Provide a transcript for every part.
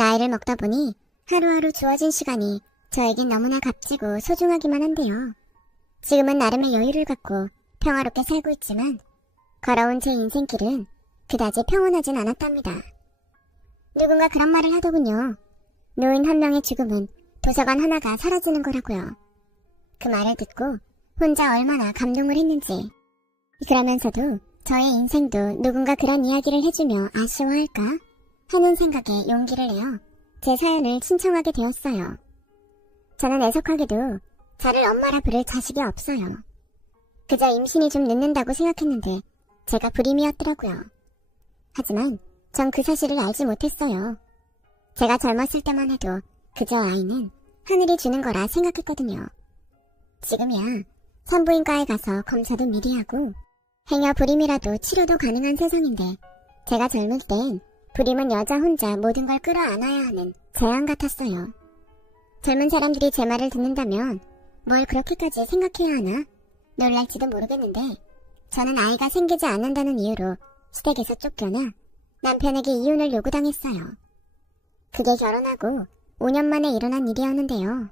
나이를 먹다 보니 하루하루 주어진 시간이 저에겐 너무나 값지고 소중하기만 한데요. 지금은 나름의 여유를 갖고 평화롭게 살고 있지만 걸어온 제 인생길은 그다지 평온하진 않았답니다. 누군가 그런 말을 하더군요. 노인 한 명의 죽음은 도서관 하나가 사라지는 거라고요. 그 말을 듣고 혼자 얼마나 감동을 했는지. 그러면서도 저의 인생도 누군가 그런 이야기를 해주며 아쉬워할까 하는 생각에 용기를 내어 제 사연을 신청하게 되었어요. 저는 애석하게도 저를 엄마라 부를 자식이 없어요. 그저 임신이 좀 늦는다고 생각했는데 제가 불임이었더라고요. 하지만 전 그 사실을 알지 못했어요. 제가 젊었을 때만 해도 그저 아이는 하늘이 주는 거라 생각했거든요. 지금이야 산부인과에 가서 검사도 미리 하고 행여 불임이라도 치료도 가능한 세상인데 제가 젊을 땐 불임은 여자 혼자 모든 걸 끌어안아야 하는 재앙 같았어요. 젊은 사람들이 제 말을 듣는다면 뭘 그렇게까지 생각해야 하나 놀랄지도 모르겠는데 저는 아이가 생기지 않는다는 이유로 시댁에서 쫓겨나 남편에게 이혼을 요구당했어요. 그게 결혼하고 5년 만에 일어난 일이었는데요.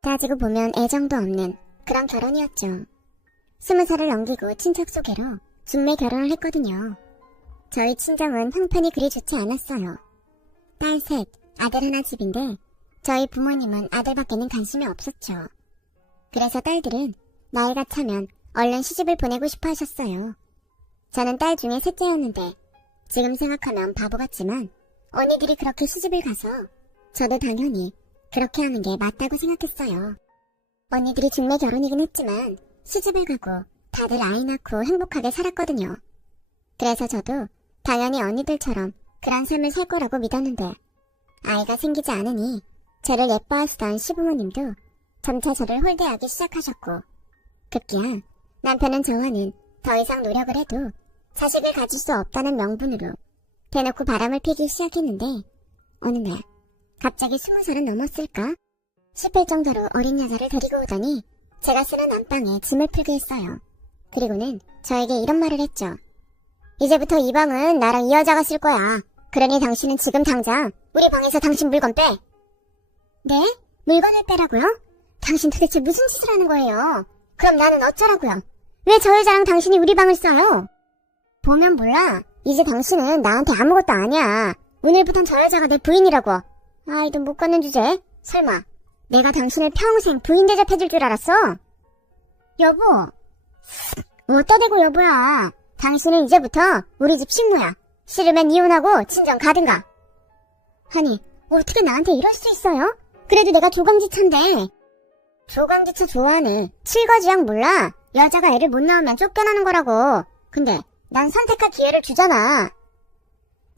따지고 보면 애정도 없는 그런 결혼이었죠. 20살을 넘기고 친척 소개로 중매 결혼을 했거든요. 저희 친정은 형편이 그리 좋지 않았어요. 딸 셋, 아들 하나 집인데 저희 부모님은 아들밖에는 관심이 없었죠. 그래서 딸들은 나이가 차면 얼른 시집을 보내고 싶어 하셨어요. 저는 딸 중에 셋째였는데 지금 생각하면 바보 같지만 언니들이 그렇게 시집을 가서 저도 당연히 그렇게 하는 게 맞다고 생각했어요. 언니들이 중매 결혼이긴 했지만 시집을 가고 다들 아이 낳고 행복하게 살았거든요. 그래서 저도 당연히 언니들처럼 그런 삶을 살 거라고 믿었는데 아이가 생기지 않으니 저를 예뻐하시던 시부모님도 점차 저를 홀대하기 시작하셨고 급기야 남편은 저와는 더 이상 노력을 해도 자식을 가질 수 없다는 명분으로 대놓고 바람을 피기 시작했는데 어느 날 갑자기 20살은 넘었을까 싶을 정도로 어린 여자를 데리고 오더니 제가 쓰는 안방에 짐을 풀게 했어요. 그리고는 저에게 이런 말을 했죠. 이제부터 이 방은 나랑 이 여자가 쓸 거야. 그러니 당신은 지금 당장 우리 방에서 당신 물건 빼. 네? 물건을 빼라고요? 당신 도대체 무슨 짓을 하는 거예요? 그럼 나는 어쩌라고요? 왜 저 여자랑 당신이 우리 방을 써요? 보면 몰라. 이제 당신은 나한테 아무것도 아니야. 오늘부턴 저 여자가 내 부인이라고. 아이도 못 걷는 주제. 설마 내가 당신을 평생 부인 대접해줄 줄 알았어? 여보. 어따 대고 여보야. 당신은 이제부터 우리 집 식모야. 싫으면 이혼하고 친정 가든가. 아니 어떻게 나한테 이럴 수 있어요? 그래도 내가 조강지차인데. 조강지차 좋아하네. 칠거지약 몰라? 여자가 애를 못 낳으면 쫓겨나는 거라고. 근데 난 선택할 기회를 주잖아.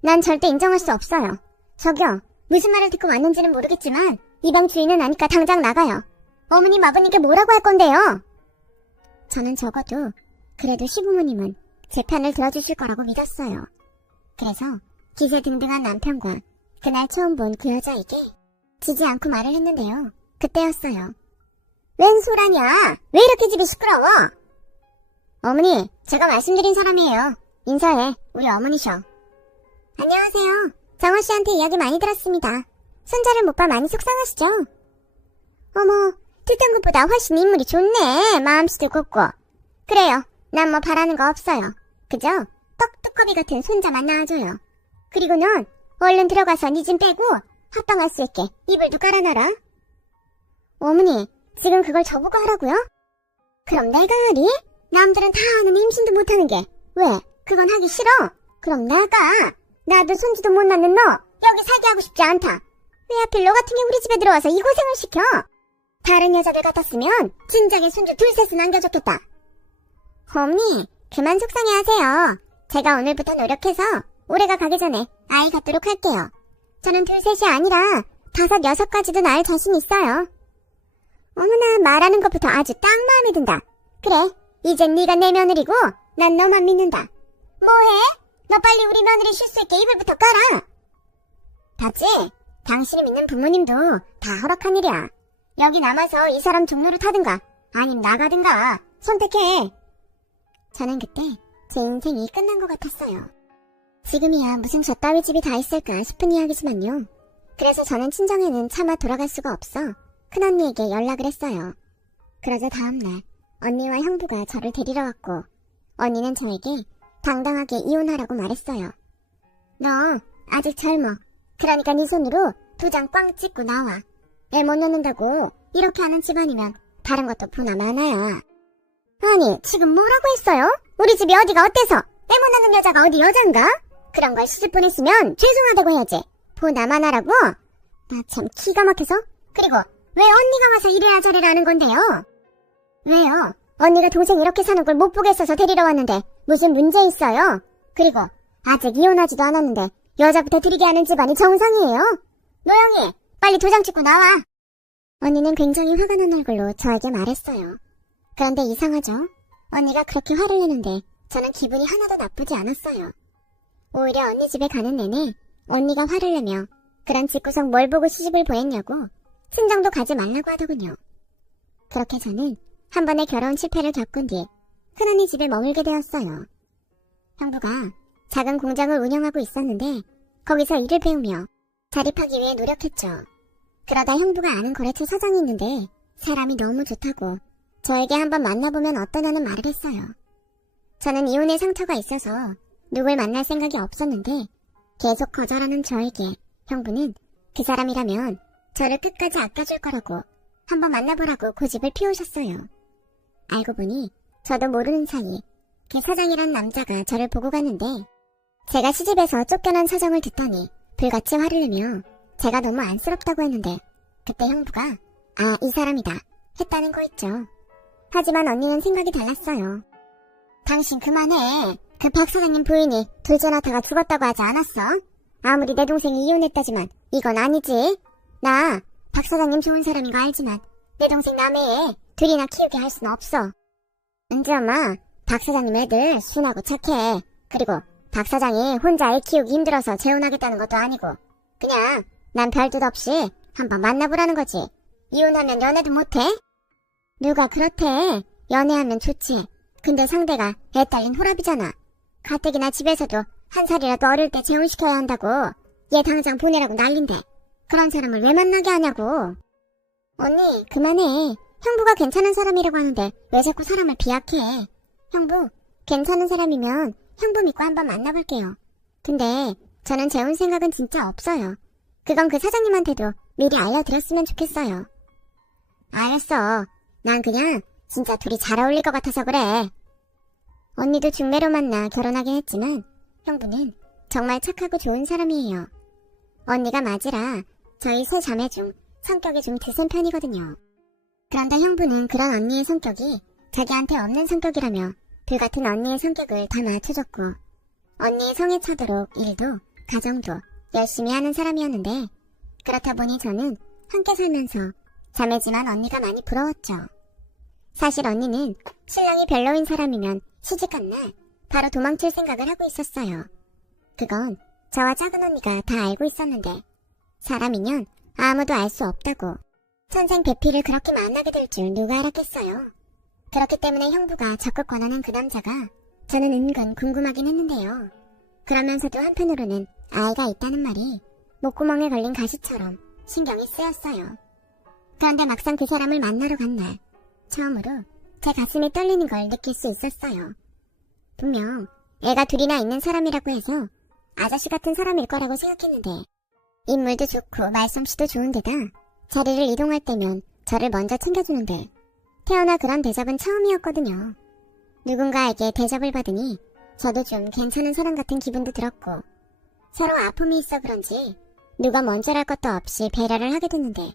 난 절대 인정할 수 없어요. 저기요. 무슨 말을 듣고 왔는지는 모르겠지만 이 방 주인은 아니까 당장 나가요. 어머님 아버님께 뭐라고 할 건데요? 저는 적어도 그래도 시부모님은 제 편을 들어주실 거라고 믿었어요. 그래서 기세등등한 남편과 그날 처음 본 그 여자에게 지지 않고 말을 했는데요. 그때였어요. 웬 소라냐? 왜 이렇게 집이 시끄러워? 어머니, 제가 말씀드린 사람이에요. 인사해. 우리 어머니셔. 안녕하세요. 정원씨한테 이야기 많이 들었습니다. 손자를 못 봐 많이 속상하시죠? 어머, 듣던 것보다 훨씬 인물이 좋네. 마음씨도 곱고. 그래요. 난 뭐 바라는 거 없어요. 그저 떡두꺼비 같은 손자만 낳아줘요. 그리고 넌 얼른 들어가서 니 짐 빼고 합방할 수 있게 이불도 깔아놔라. 어머니, 지금 그걸 저보고 하라고요? 그럼 내가 하리? 남들은 다 하는 임신도 못하는 게 왜? 그건 하기 싫어? 그럼 나가. 나도 손주도 못 낳는 너 여기 살게 하고 싶지 않다. 왜 하필 너 같은 게 우리 집에 들어와서 이 고생을 시켜? 다른 여자들 같았으면 진작에 손주 둘셋은 안겨줬겠다. 어머니, 그만 속상해하세요. 제가 오늘부터 노력해서 올해가 가기 전에 아이 갖도록 할게요. 저는 둘셋이 아니라 5, 6까지도 낳을 자신 있어요. 어머나, 말하는 것부터 아주 딱 마음에 든다. 그래, 이젠 네가 내 며느리고 난 너만 믿는다. 뭐해? 너 빨리 우리 며느리 쉴 수 있게 이불부터 깔아. 봤지? 당신이 믿는 부모님도 다 허락한 일이야. 여기 남아서 이 사람 종로를 타든가 아님 나가든가 선택해. 저는 그때 제 인생이 끝난 것 같았어요. 지금이야 무슨 저 따위 집이 다 있을까 싶은 이야기지만요. 그래서 저는 친정에는 차마 돌아갈 수가 없어 큰언니에게 연락을 했어요. 그러자 다음날 언니와 형부가 저를 데리러 왔고 언니는 저에게 당당하게 이혼하라고 말했어요. 너 아직 젊어. 그러니까 네 손으로 2장 꽝 찍고 나와. 애 못 낳는다고 이렇게 하는 집안이면 다른 것도 보나 마나야. 아니 지금 뭐라고 했어요? 우리 집이 어디가 어때서 애 못 낳는 여자가 어디 여잔가? 그런 걸 시집 보냈으면 죄송하다고 해야지. 보나 마나라고? 나 참 기가 막혀서. 그리고 왜 언니가 와서 이래야 저래라 하는 건데요? 왜요? 언니가 동생 이렇게 사는 걸 못 보겠어서 데리러 왔는데 무슨 문제 있어요? 그리고 아직 이혼하지도 않았는데 여자부터 들이게 하는 집안이 정상이에요? 노영이 빨리 2장 찍고 나와. 언니는 굉장히 화가 난 얼굴로 저에게 말했어요. 그런데 이상하죠? 언니가 그렇게 화를 내는데 저는 기분이 하나도 나쁘지 않았어요. 오히려 언니 집에 가는 내내 언니가 화를 내며 그런 집구석 뭘 보고 시집을 보냈냐고 친정도 가지 말라고 하더군요. 그렇게 저는 한 번의 결혼 실패를 겪은 뒤 큰언니 집에 머물게 되었어요. 형부가 작은 공장을 운영하고 있었는데 거기서 일을 배우며 자립하기 위해 노력했죠. 그러다 형부가 아는 거래처 사장이 있는데 사람이 너무 좋다고 저에게 한번 만나보면 어떠냐는 말을 했어요. 저는 이혼의 상처가 있어서 누굴 만날 생각이 없었는데 계속 거절하는 저에게 형부는 그 사람이라면 저를 끝까지 아껴줄 거라고 한번 만나보라고 고집을 피우셨어요. 알고 보니 저도 모르는 사이 그 사장이란 남자가 저를 보고 갔는데 제가 시집에서 쫓겨난 사정을 듣더니 불같이 화를 내며 제가 너무 안쓰럽다고 했는데 그때 형부가 아, 이 사람이다 했다는 거 있죠. 하지만 언니는 생각이 달랐어요. 당신 그만해. 그 박 사장님 부인이 둘째 낳다가 죽었다고 하지 않았어? 아무리 내 동생이 이혼했다지만 이건 아니지. 나 박 사장님 좋은 사람인 거 알지만 내 동생 남의 애 둘이나 키우게 할 순 없어. 은지 엄마, 박 사장님 애들 순하고 착해. 그리고 박 사장이 혼자 애 키우기 힘들어서 재혼하겠다는 것도 아니고 그냥 난 별뜻 없이 한번 만나보라는 거지. 이혼하면 연애도 못해? 누가 그렇대. 연애하면 좋지. 근데 상대가 애 딸린 호랍이잖아. 가뜩이나 집에서도 한 살이라도 어릴 때 재혼시켜야 한다고 얘 당장 보내라고 난린데 그런 사람을 왜 만나게 하냐고. 언니 그만해. 형부가 괜찮은 사람이라고 하는데 왜 자꾸 사람을 비약해. 형부 괜찮은 사람이면 형부 믿고 한번 만나볼게요. 근데 저는 재혼 생각은 진짜 없어요. 그건 그 사장님한테도 미리 알려드렸으면 좋겠어요. 알았어. 난 그냥 진짜 둘이 잘 어울릴 것 같아서 그래. 언니도 중매로 만나 결혼하긴 했지만 형부는 정말 착하고 좋은 사람이에요. 언니가 맞이라 저희 세 자매 중 성격이 좀 드센 편이거든요. 그런데 형부는 그런 언니의 성격이 자기한테 없는 성격이라며 불같은 언니의 성격을 다 맞춰줬고 언니의 성에 차도록 일도 가정도 열심히 하는 사람이었는데 그렇다 보니 저는 함께 살면서 자매지만 언니가 많이 부러웠죠. 사실 언니는 신랑이 별로인 사람이면 시집간 날 바로 도망칠 생각을 하고 있었어요. 그건 저와 작은 언니가 다 알고 있었는데 사람이면 아무도 알 수 없다고. 천생배필을 그렇게 만나게 될 줄 누가 알았겠어요. 그렇기 때문에 형부가 적극 권하는 그 남자가 저는 은근 궁금하긴 했는데요. 그러면서도 한편으로는 아이가 있다는 말이 목구멍에 걸린 가시처럼 신경이 쓰였어요. 그런데 막상 그 사람을 만나러 간 날 처음으로 제 가슴이 떨리는 걸 느낄 수 있었어요. 분명 애가 둘이나 있는 사람이라고 해서 아저씨 같은 사람일 거라고 생각했는데 인물도 좋고 말솜씨도 좋은데다 자리를 이동할 때면 저를 먼저 챙겨주는데 태어나 그런 대접은 처음이었거든요. 누군가에게 대접을 받으니 저도 좀 괜찮은 사람 같은 기분도 들었고 서로 아픔이 있어 그런지 누가 먼저랄 것도 없이 배려를 하게 됐는데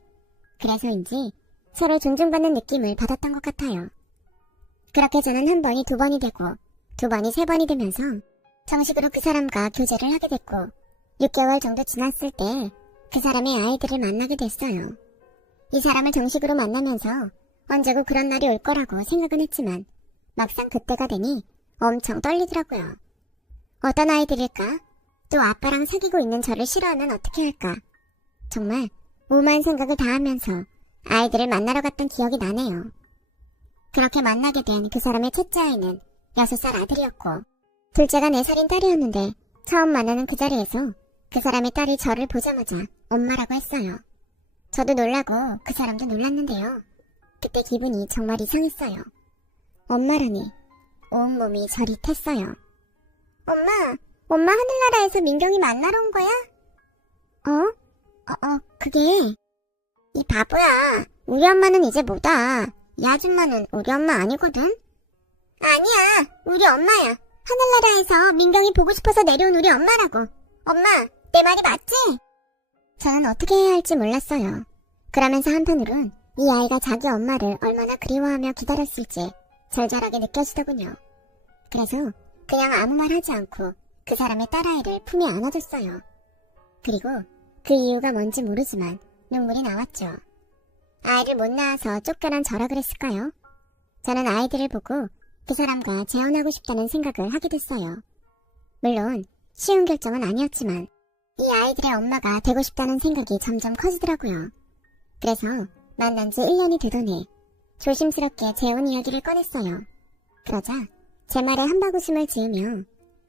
그래서인지 서로 존중받는 느낌을 받았던 것 같아요. 그렇게 저는 한 번이 두 번이 되고 두 번이 세 번이 되면서 정식으로 그 사람과 교제를 하게 됐고 6개월 정도 지났을 때 그 사람의 아이들을 만나게 됐어요. 이 사람을 정식으로 만나면서 언제고 그런 날이 올 거라고 생각은 했지만 막상 그때가 되니 엄청 떨리더라고요. 어떤 아이들일까? 또 아빠랑 사귀고 있는 저를 싫어하면 어떻게 할까? 정말 오만 생각을 다 하면서 아이들을 만나러 갔던 기억이 나네요. 그렇게 만나게 된 그 사람의 첫째 아이는 6살 아들이었고 둘째가 4살인 딸이었는데 처음 만나는 그 자리에서 그 사람의 딸이 저를 보자마자 엄마라고 했어요. 저도 놀라고 그 사람도 놀랐는데요. 그때 기분이 정말 이상했어요. 엄마라니 온몸이 저릿했어요. 엄마 하늘나라에서 민경이 만나러 온 거야? 그게 이 바보야. 우리 엄마는 이제 뭐다. 이 아줌마는 우리 엄마 아니거든? 아니야, 우리 엄마야. 하늘나라에서 민경이 보고 싶어서 내려온 우리 엄마라고. 엄마, 내 말이 맞지? 저는 어떻게 해야 할지 몰랐어요. 그러면서 한편으론 이 아이가 자기 엄마를 얼마나 그리워하며 기다렸을지 절절하게 느껴지더군요. 그래서 그냥 아무 말 하지 않고 그 사람의 딸아이를 품에 안아줬어요. 그리고 그 이유가 뭔지 모르지만 눈물이 나왔죠. 아이를 못 낳아서 쫓겨난 저라 그랬을까요? 저는 아이들을 보고 그 사람과 재혼하고 싶다는 생각을 하게 됐어요. 물론 쉬운 결정은 아니었지만 이 아이들의 엄마가 되고 싶다는 생각이 점점 커지더라고요. 그래서 만난 지 1년이 되던 해 조심스럽게 재혼 이야기를 꺼냈어요. 그러자 제 말에 한바구음을 지으며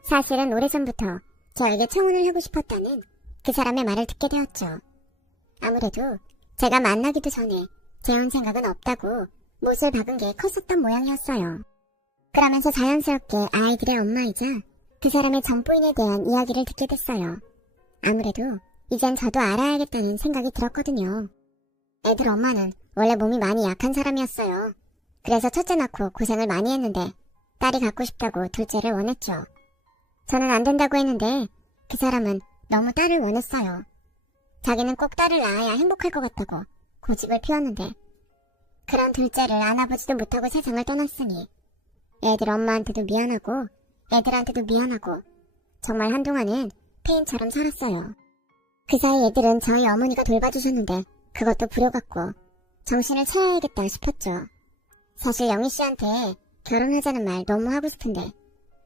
사실은 오래전부터 저에게 청혼을 하고 싶었다는 그 사람의 말을 듣게 되었죠. 아무래도 제가 만나기도 전에 재혼 생각은 없다고 못을 박은 게 컸었던 모양이었어요. 그러면서 자연스럽게 아이들의 엄마이자 그 사람의 전부인에 대한 이야기를 듣게 됐어요. 아무래도 이젠 저도 알아야겠다는 생각이 들었거든요. 애들 엄마는 원래 몸이 많이 약한 사람이었어요. 그래서 첫째 낳고 고생을 많이 했는데 딸이 갖고 싶다고 둘째를 원했죠. 저는 안 된다고 했는데 그 사람은 너무 딸을 원했어요. 자기는 꼭 딸을 낳아야 행복할 것 같다고 고집을 피웠는데 그런 둘째를 안아보지도 못하고 세상을 떠났으니 애들 엄마한테도 미안하고 애들한테도 미안하고 정말 한동안은 폐인처럼 살았어요. 그 사이 애들은 저희 어머니가 돌봐주셨는데 그것도 불효같고 정신을 차려야겠다 싶었죠. 사실 영희씨한테 결혼하자는 말 너무 하고 싶은데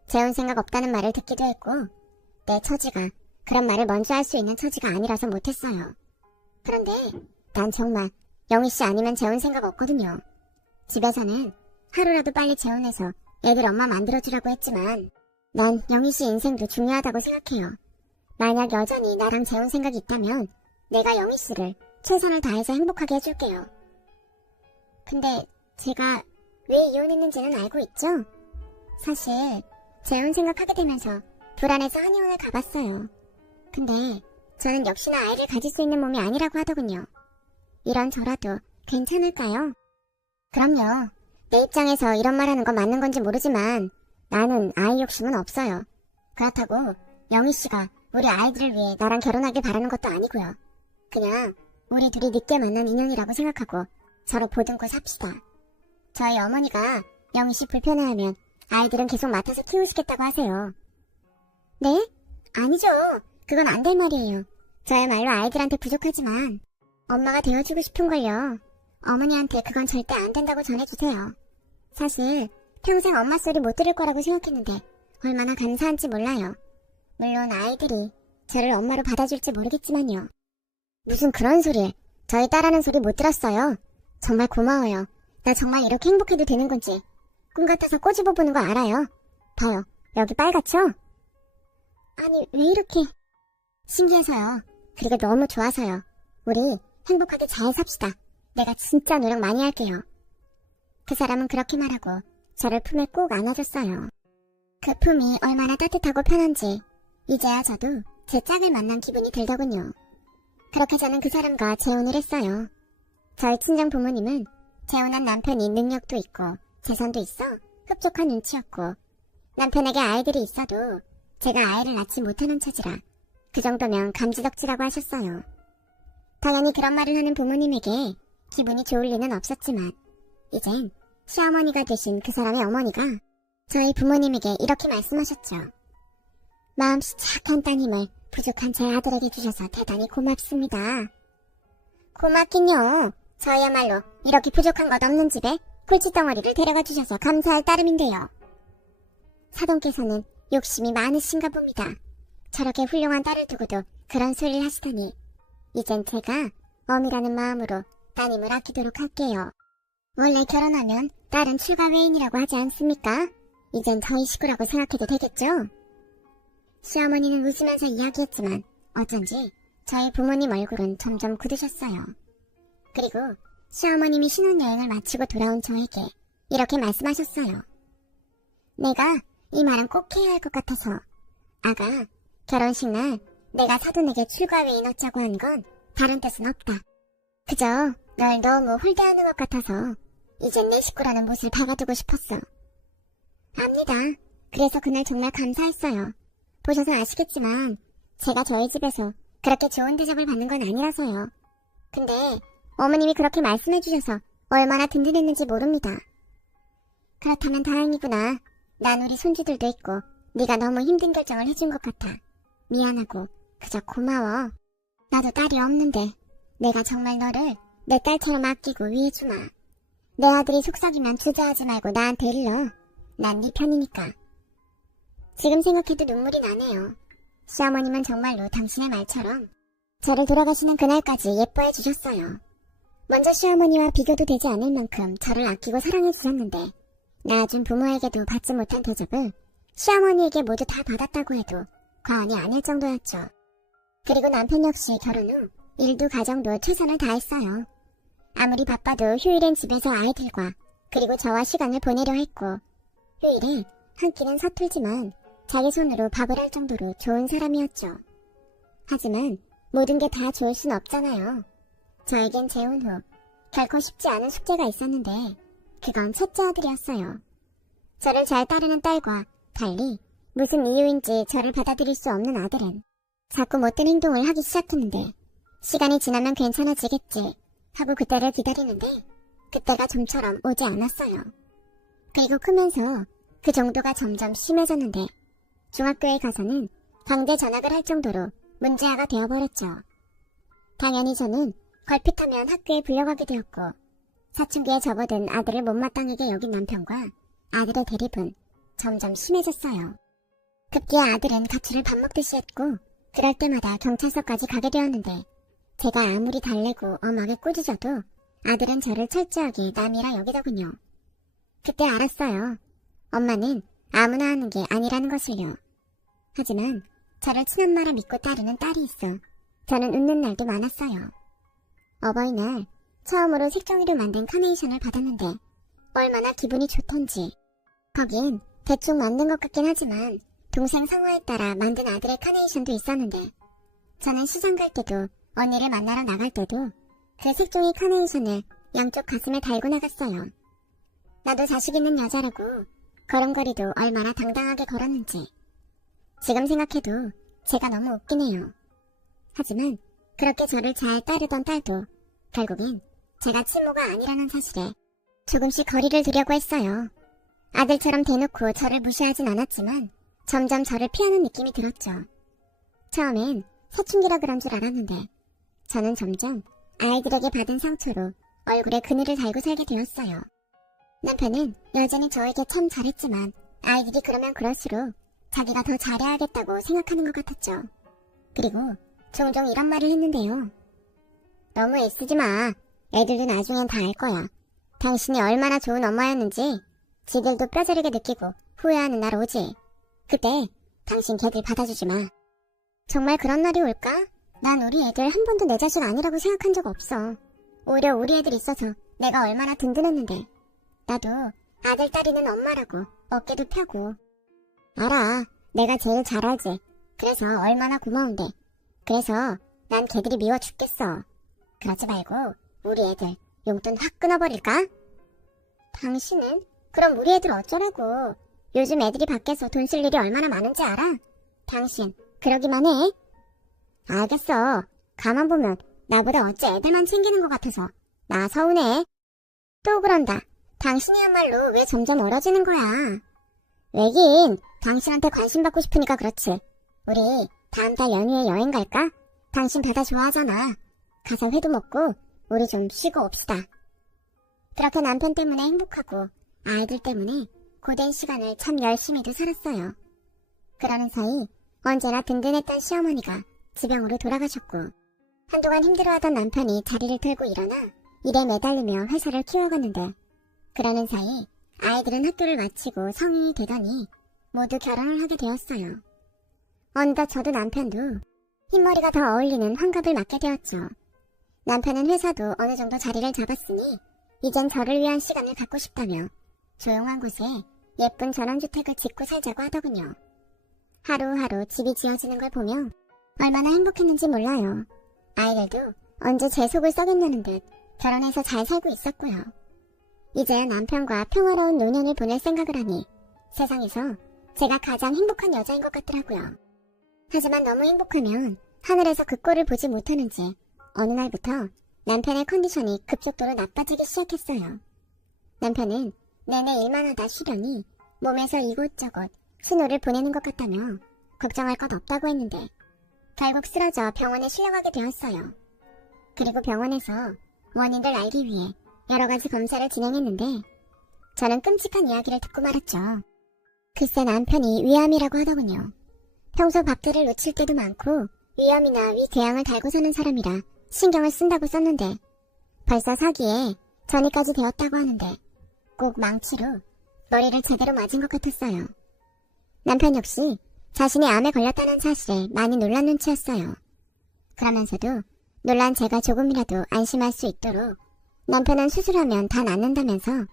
재혼 생각 없다는 말을 듣기도 했고 내 처지가 그런 말을 먼저 할 수 있는 처지가 아니라서 못했어요. 그런데 난 정말 영희씨 아니면 재혼 생각 없거든요. 집에서는 하루라도 빨리 재혼해서 애들 엄마 만들어주라고 했지만 난 영희씨 인생도 중요하다고 생각해요. 만약 여전히 나랑 재혼 생각이 있다면 내가 영희씨를 최선을 다해서 행복하게 해줄게요. 근데 제가 왜 이혼했는지는 알고 있죠? 사실 재혼 생각하게 되면서 불안해서 한의원을 가봤어요. 근데 저는 역시나 아이를 가질 수 있는 몸이 아니라고 하더군요. 이런 저라도 괜찮을까요? 그럼요. 내 입장에서 이런 말하는 건 맞는 건지 모르지만 나는 아이 욕심은 없어요. 그렇다고 영희씨가 우리 아이들을 위해 나랑 결혼하길 바라는 것도 아니고요. 그냥 우리 둘이 늦게 만난 인연이라고 생각하고 서로 보듬고 삽시다. 저희 어머니가 영희씨 불편해하면 아이들은 계속 맡아서 키우시겠다고 하세요. 네? 아니죠. 그건 안 될 말이에요. 저야말로 아이들한테 부족하지만 엄마가 되어주고 싶은걸요. 어머니한테 그건 절대 안 된다고 전해주세요. 사실 평생 엄마 소리 못 들을 거라고 생각했는데 얼마나 감사한지 몰라요. 물론 아이들이 저를 엄마로 받아줄지 모르겠지만요. 무슨 그런 소리. 저희 딸하는 소리 못 들었어요. 정말 고마워요. 나 정말 이렇게 행복해도 되는 건지 꿈 같아서 꼬집어 보는 거 알아요. 봐요. 여기 빨갛죠? 아니 왜 이렇게... 신기해서요. 그리고 너무 좋아서요. 우리 행복하게 잘 삽시다. 내가 진짜 노력 많이 할게요. 그 사람은 그렇게 말하고 저를 품에 꼭 안아줬어요. 그 품이 얼마나 따뜻하고 편한지 이제야 저도 제 짝을 만난 기분이 들더군요. 그렇게 저는 그 사람과 재혼을 했어요. 저희 친정 부모님은 재혼한 남편이 능력도 있고 재산도 있어 흡족한 눈치였고 남편에게 아이들이 있어도 제가 아이를 낳지 못하는 처지라 그 정도면 감지덕지라고 하셨어요. 당연히 그런 말을 하는 부모님에게 기분이 좋을 리는 없었지만 이젠 시어머니가 되신 그 사람의 어머니가 저희 부모님에게 이렇게 말씀하셨죠. 마음씨 착한 따님을 부족한 제 아들에게 주셔서 대단히 고맙습니다. 고맙긴요. 저야말로 이렇게 부족한 것 없는 집에 골칫덩어리를 데려가 주셔서 감사할 따름인데요. 사돈께서는 욕심이 많으신가 봅니다. 저렇게 훌륭한 딸을 두고도 그런 소리를 하시다니 이젠 제가 엄이라는 마음으로 따님을 아끼도록 할게요. 원래 결혼하면 딸은 출가 외인이라고 하지 않습니까? 이젠 저희 식구라고 생각해도 되겠죠? 시어머니는 웃으면서 이야기했지만 어쩐지 저희 부모님 얼굴은 점점 굳으셨어요. 그리고 시어머님이 신혼여행을 마치고 돌아온 저에게 이렇게 말씀하셨어요. 내가 이 말은 꼭 해야 할 것 같아서. 아가, 결혼식 날 내가 사돈에게 출가회의 넣자고 한 건 다른 뜻은 없다. 그저 널 너무 홀대하는 것 같아서 이젠 내 식구라는 못을 박아두고 싶었어. 압니다. 그래서 그날 정말 감사했어요. 보셔서 아시겠지만 제가 저희 집에서 그렇게 좋은 대접을 받는 건 아니라서요. 근데 어머님이 그렇게 말씀해 주셔서 얼마나 든든했는지 모릅니다. 그렇다면 다행이구나. 난 우리 손주들도 있고 네가 너무 힘든 결정을 해준 것 같아. 미안하고 그저 고마워. 나도 딸이 없는데 내가 정말 너를 내 딸처럼 아끼고 위해주마. 내 아들이 속삭이면 주저하지 말고 나한테 일러. 난 네 편이니까. 지금 생각해도 눈물이 나네요. 시어머님은 정말로 당신의 말처럼 저를 돌아가시는 그날까지 예뻐해 주셨어요. 먼저 시어머니와 비교도 되지 않을 만큼 저를 아끼고 사랑해 주셨는데 낳아준 부모에게도 받지 못한 대접을 시어머니에게 모두 다 받았다고 해도 과언이 아닐 정도였죠. 그리고 남편 역시 결혼 후 일도 가정도 최선을 다했어요. 아무리 바빠도 휴일엔 집에서 아이들과 그리고 저와 시간을 보내려 했고 휴일에 한 끼는 서툴지만 자기 손으로 밥을 할 정도로 좋은 사람이었죠. 하지만 모든 게 다 좋을 순 없잖아요. 저에겐 재혼 후 결코 쉽지 않은 숙제가 있었는데 그건 첫째 아들이었어요. 저를 잘 따르는 딸과 달리 무슨 이유인지 저를 받아들일 수 없는 아들은 자꾸 못된 행동을 하기 시작했는데 시간이 지나면 괜찮아지겠지 하고 그때를 기다리는데 그때가 좀처럼 오지 않았어요. 그리고 크면서 그 정도가 점점 심해졌는데 중학교에 가서는 강제 전학을 할 정도로 문제아가 되어버렸죠. 당연히 저는 걸핏하면 학교에 불려가게 되었고 사춘기에 접어든 아들을 못마땅하게 여긴 남편과 아들의 대립은 점점 심해졌어요. 급기야 아들은 가출을 밥 먹듯이 했고 그럴 때마다 경찰서까지 가게 되었는데 제가 아무리 달래고 엄하게 꾸짖어도 아들은 저를 철저하게 남이라 여기더군요. 그때 알았어요. 엄마는 아무나 하는 게 아니라는 것을요. 하지만 저를 친엄마라 믿고 따르는 딸이 있어 저는 웃는 날도 많았어요. 어버이날 처음으로 색종이로 만든 카네이션을 받았는데 얼마나 기분이 좋던지. 거긴 대충 만든 것 같긴 하지만 동생 성화에 따라 만든 아들의 카네이션도 있었는데 저는 시장 갈 때도 언니를 만나러 나갈 때도 그 색종이 카네이션을 양쪽 가슴에 달고 나갔어요. 나도 자식 있는 여자라고 걸음걸이도 얼마나 당당하게 걸었는지. 지금 생각해도 제가 너무 웃기네요. 하지만 그렇게 저를 잘 따르던 딸도 결국엔 제가 친모가 아니라는 사실에 조금씩 거리를 두려고 했어요. 아들처럼 대놓고 저를 무시하진 않았지만 점점 저를 피하는 느낌이 들었죠. 처음엔 사춘기라 그런 줄 알았는데 저는 점점 아이들에게 받은 상처로 얼굴에 그늘을 달고 살게 되었어요. 남편은 여전히 저에게 참 잘했지만 아이들이 그러면 그럴수록 자기가 더 잘해야겠다고 생각하는 것 같았죠. 그리고 종종 이런 말을 했는데요. 너무 애쓰지 마. 애들도 나중엔 다 알 거야. 당신이 얼마나 좋은 엄마였는지 지들도 뼈저리게 느끼고 후회하는 날 오지. 그때 당신 걔들 받아주지 마. 정말 그런 날이 올까? 난 우리 애들 한 번도 내 자식 아니라고 생각한 적 없어. 오히려 우리 애들 있어서 내가 얼마나 든든했는데. 나도 아들 딸이는 엄마라고 어깨도 펴고. 알아. 내가 제일 잘 알지. 그래서 얼마나 고마운데. 그래서 난 걔들이 미워 죽겠어. 그러지 말고 우리 애들 용돈 확 끊어버릴까? 당신은? 그럼 우리 애들 어쩌라고. 요즘 애들이 밖에서 돈 쓸 일이 얼마나 많은지 알아? 당신 그러기만 해. 알겠어. 가만 보면 나보다 어째 애들만 챙기는 것 같아서 나 서운해. 또 그런다. 당신이야말로 왜 점점 멀어지는 거야. 왜긴 당신한테 관심 받고 싶으니까 그렇지. 우리 다음 달 연휴에 여행 갈까? 당신 바다 좋아하잖아. 가서 회도 먹고 우리 좀 쉬고 옵시다. 그렇게 남편 때문에 행복하고 아이들 때문에 고된 시간을 참 열심히도 살았어요. 그러는 사이 언제나 든든했던 시어머니가 지병으로 돌아가셨고 한동안 힘들어하던 남편이 자리를 틀고 일어나 일에 매달리며 회사를 키워갔는데 그러는 사이 아이들은 학교를 마치고 성인이 되더니 모두 결혼을 하게 되었어요. 어느덧 저도 남편도 흰머리가 더 어울리는 환갑을 맞게 되었죠. 남편은 회사도 어느 정도 자리를 잡았으니 이젠 저를 위한 시간을 갖고 싶다며 조용한 곳에 예쁜 전원주택을 짓고 살자고 하더군요. 하루하루 집이 지어지는 걸 보며 얼마나 행복했는지 몰라요. 아이들도 언제 제 속을 썩였냐는 듯 결혼해서 잘 살고 있었고요. 이제야 남편과 평화로운 노년을 보낼 생각을 하니 세상에서 제가 가장 행복한 여자인 것 같더라고요. 하지만 너무 행복하면 하늘에서 그 꼴을 보지 못하는지 어느 날부터 남편의 컨디션이 급속도로 나빠지기 시작했어요. 남편은 내내 일만 하다 쉬려니 몸에서 이곳저곳 신호를 보내는 것 같다며 걱정할 것 없다고 했는데 결국 쓰러져 병원에 실려가게 되었어요. 그리고 병원에서 원인을 알기 위해 여러 가지 검사를 진행했는데 저는 끔찍한 이야기를 듣고 말았죠. 글쎄 남편이 위암이라고 하더군요. 평소 밥들을 놓칠 때도 많고 위염이나 위궤양을 달고 사는 사람이라 신경을 쓴다고 썼는데 벌써 사기에 전이까지 되었다고 하는데 꼭 망치로 머리를 제대로 맞은 것 같았어요. 남편 역시 자신이 암에 걸렸다는 사실에 많이 놀란 눈치였어요. 그러면서도 놀란 제가 조금이라도 안심할 수 있도록 남편은 수술하면 다 낫는다면서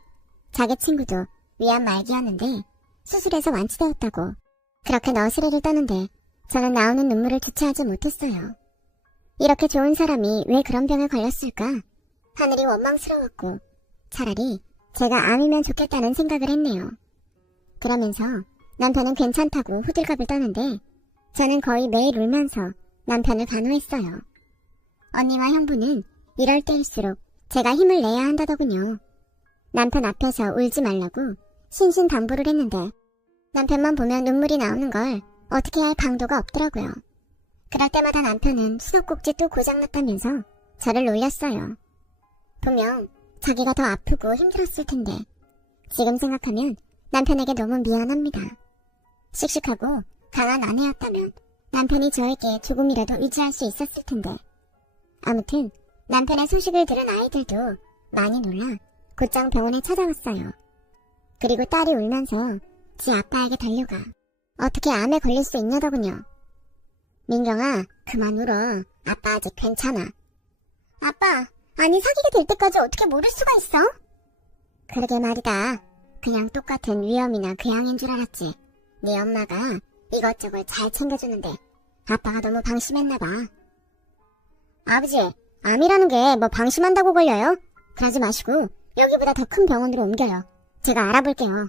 자기 친구도 위암 말기였는데 수술해서 완치되었다고 그렇게 너스레를 떠는데 저는 나오는 눈물을 주체하지 못했어요. 이렇게 좋은 사람이 왜 그런 병에 걸렸을까? 하늘이 원망스러웠고 차라리 제가 암이면 좋겠다는 생각을 했네요. 그러면서 남편은 괜찮다고 호들갑을 떠는데 저는 거의 매일 울면서 남편을 간호했어요. 언니와 형부는 이럴 때일수록 제가 힘을 내야 한다더군요. 남편 앞에서 울지 말라고 신신당부를 했는데 남편만 보면 눈물이 나오는 걸 어떻게 할 방도가 없더라고요. 그럴 때마다 남편은 수도꼭지 또 고장났다면서 저를 놀렸어요. 분명 자기가 더 아프고 힘들었을 텐데 지금 생각하면 남편에게 너무 미안합니다. 씩씩하고 강한 아내였다면 남편이 저에게 조금이라도 의지할 수 있었을 텐데 아무튼 남편의 소식을 들은 아이들도 많이 놀라 곧장 병원에 찾아왔어요. 그리고 딸이 울면서 지 아빠에게 달려가 어떻게 암에 걸릴 수 있냐더군요. 민경아 그만 울어. 아빠 아직 괜찮아. 아빠 아니 사귀게 될 때까지 어떻게 모를 수가 있어? 그러게 말이다. 그냥 똑같은 위염이나 궤양인 줄 알았지. 네 엄마가 이것저것 잘 챙겨주는데 아빠가 너무 방심했나봐. 아버지 암이라는 게 뭐 방심한다고 걸려요? 그러지 마시고 여기보다 더 큰 병원으로 옮겨요. 제가 알아볼게요.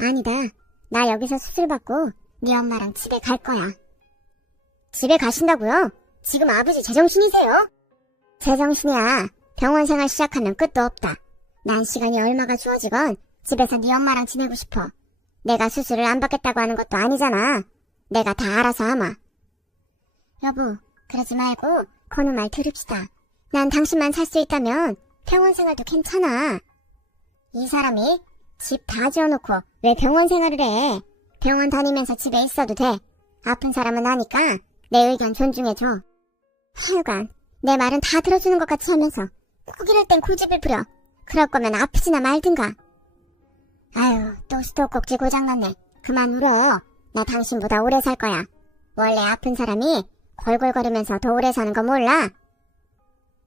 아니다. 나 여기서 수술받고 네 엄마랑 집에 갈 거야. 집에 가신다고요? 지금 아버지 제정신이세요? 제정신이야. 병원 생활 시작하면 끝도 없다. 난 시간이 얼마가 주어지건 집에서 네 엄마랑 지내고 싶어. 내가 수술을 안 받겠다고 하는 것도 아니잖아. 내가 다 알아서 하마. 여보, 그러지 말고 건우 말 들읍시다. 난 당신만 살 수 있다면 병원 생활도 괜찮아. 이 사람이 집 다 지어놓고 왜 병원 생활을 해? 병원 다니면서 집에 있어도 돼. 아픈 사람은 아니까 내 의견 존중해줘. 하여간 내 말은 다 들어주는 것 같이 하면서 꼭 이럴 땐 고집을 부려. 그럴 거면 아프지나 말든가. 아유, 또 수도꼭지 고장났네. 그만 울어. 나 당신보다 오래 살 거야. 원래 아픈 사람이 골골거리면서 더 오래 사는 거 몰라?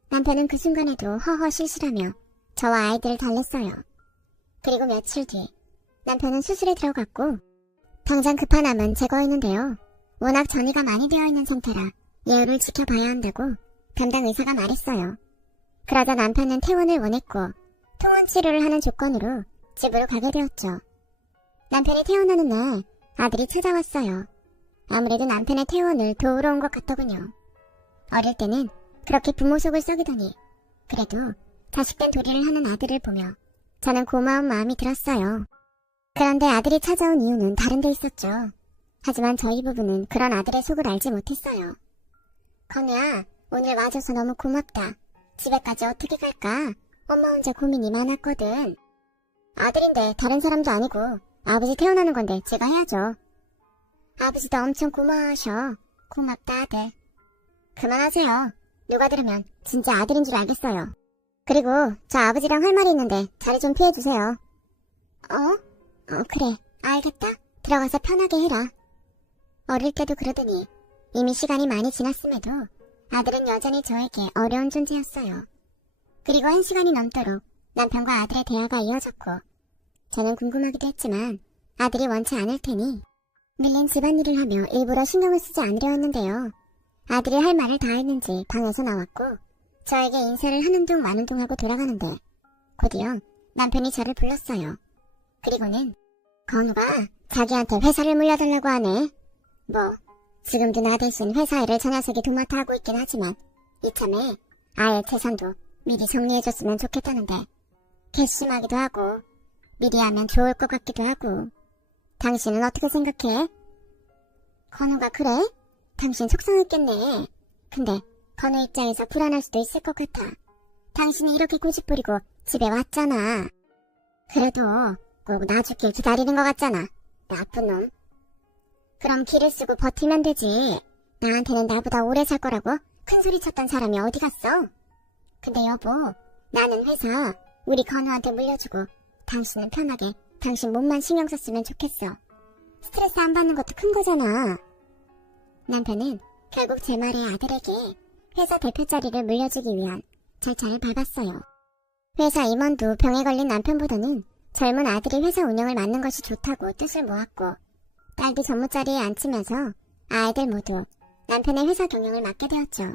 남편은 그 순간에도 허허 실실하며 저와 아이들을 달랬어요. 그리고 며칠 뒤 남편은 수술에 들어갔고 당장 급한 암은 제거했는데요. 워낙 전이가 많이 되어 있는 상태라 예우를 지켜봐야 한다고 담당 의사가 말했어요. 그러자 남편은 퇴원을 원했고 통원 치료를 하는 조건으로 집으로 가게 되었죠. 남편이 퇴원하는 날 아들이 찾아왔어요. 아무래도 남편의 퇴원을 도우러 온 것 같더군요. 어릴 때는 그렇게 부모 속을 썩이더니 그래도 자식된 도리를 하는 아들을 보며 저는 고마운 마음이 들었어요. 그런데 아들이 찾아온 이유는 다른 데 있었죠. 하지만 저희 부부는 그런 아들의 속을 알지 못했어요. 건우야, 오늘 와줘서 너무 고맙다. 집에까지 어떻게 갈까? 엄마 혼자 고민이 많았거든. 아들인데 다른 사람도 아니고 아버지 태어나는 건데 제가 해야죠. 아버지도 엄청 고마워하셔. 고맙다 아들. 그만하세요. 누가 들으면 진짜 아들인 줄 알겠어요. 그리고 저 아버지랑 할 말이 있는데 자리 좀 피해주세요. 그래 알겠다. 들어가서 편하게 해라. 어릴 때도 그러더니 이미 시간이 많이 지났음에도 아들은 여전히 저에게 어려운 존재였어요. 그리고 1시간이 넘도록 남편과 아들의 대화가 이어졌고 저는 궁금하기도 했지만 아들이 원치 않을 테니 밀린 집안일을 하며 일부러 신경을 쓰지 않으려 했는데요. 아들이 할 말을 다 했는지 방에서 나왔고 저에게 인사를 하는 둥 마는 둥 하고 돌아가는데 곧이어 남편이 저를 불렀어요. 그리고는 건우가 자기한테 회사를 물려달라고 하네. 뭐 지금도 나 대신 회사 일을 저 녀석이 도맡아 하고 있긴 하지만 이참에 아예 재산도 미리 정리해줬으면 좋겠다는데 괘씸하기도 하고 미리 하면 좋을 것 같기도 하고. 당신은 어떻게 생각해? 건우가 그래? 당신 속상했겠네. 근데 건우 입장에서 불안할 수도 있을 것 같아. 당신이 이렇게 고집부리고 집에 왔잖아. 그래도 꼭 나 죽길 기다리는 것 같잖아. 나쁜 놈. 그럼 길을 쓰고 버티면 되지. 나한테는 나보다 오래 살 거라고 큰소리 쳤던 사람이 어디 갔어? 근데 여보, 나는 회사 우리 건우한테 물려주고 당신은 편하게 당신 몸만 신경 썼으면 좋겠어. 스트레스 안 받는 것도 큰 거잖아. 남편은 결국 제 말에 아들에게 회사 대표 자리를 물려주기 위한 절차를 밟았어요. 회사 임원도 병에 걸린 남편보다는 젊은 아들이 회사 운영을 맡는 것이 좋다고 뜻을 모았고 딸도 전무자리에 앉히면서 아이들 모두 남편의 회사 경영을 맡게 되었죠.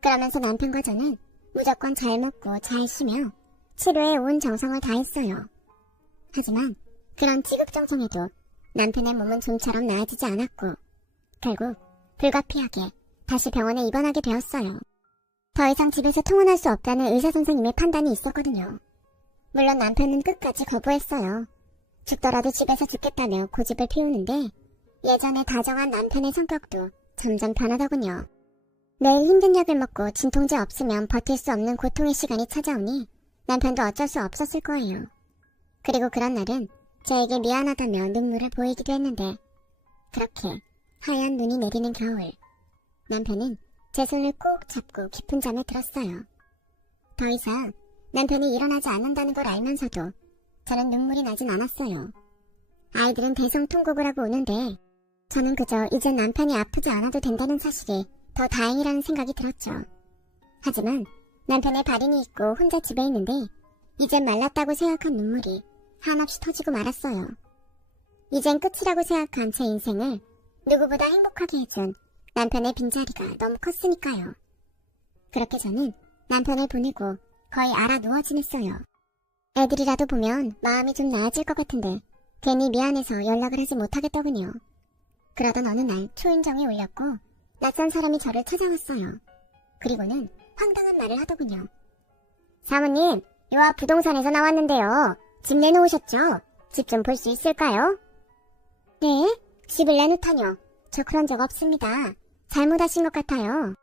그러면서 남편과 저는 무조건 잘 먹고 잘 쉬며 치료에 온 정성을 다했어요. 하지만 그런 지극정성에도 남편의 몸은 좀처럼 나아지지 않았고 결국 불가피하게 다시 병원에 입원하게 되었어요. 더 이상 집에서 통원할 수 없다는 의사선생님의 판단이 있었거든요. 물론 남편은 끝까지 거부했어요. 죽더라도 집에서 죽겠다며 고집을 피우는데 예전에 다정한 남편의 성격도 점점 변하더군요. 매일 힘든 약을 먹고 진통제 없으면 버틸 수 없는 고통의 시간이 찾아오니 남편도 어쩔 수 없었을 거예요. 그리고 그런 날은 저에게 미안하다며 눈물을 보이기도 했는데 그렇게 하얀 눈이 내리는 겨울 남편은 제 손을 꼭 잡고 깊은 잠에 들었어요. 더 이상 남편이 일어나지 않는다는 걸 알면서도 저는 눈물이 나진 않았어요. 아이들은 대성통곡을 하고 우는데 저는 그저 이제 남편이 아프지 않아도 된다는 사실이 더 다행이라는 생각이 들었죠. 하지만 남편의 발인이 있고 혼자 집에 있는데 이젠 말랐다고 생각한 눈물이 한없이 터지고 말았어요. 이젠 끝이라고 생각한 제 인생을 누구보다 행복하게 해준 남편의 빈자리가 너무 컸으니까요. 그렇게 저는 남편을 보내고 거의 알아 누워 지냈어요. 애들이라도 보면 마음이 좀 나아질 것 같은데 괜히 미안해서 연락을 하지 못하겠더군요. 그러던 어느 날 초인종이 울렸고 낯선 사람이 저를 찾아왔어요. 그리고는 황당한 말을 하더군요. 사모님, 요 앞 부동산에서 나왔는데요. 집 내놓으셨죠? 집 좀 볼 수 있을까요? 네? 집을 내놓다뇨. 저 그런 적 없습니다. 잘못하신 것 같아요.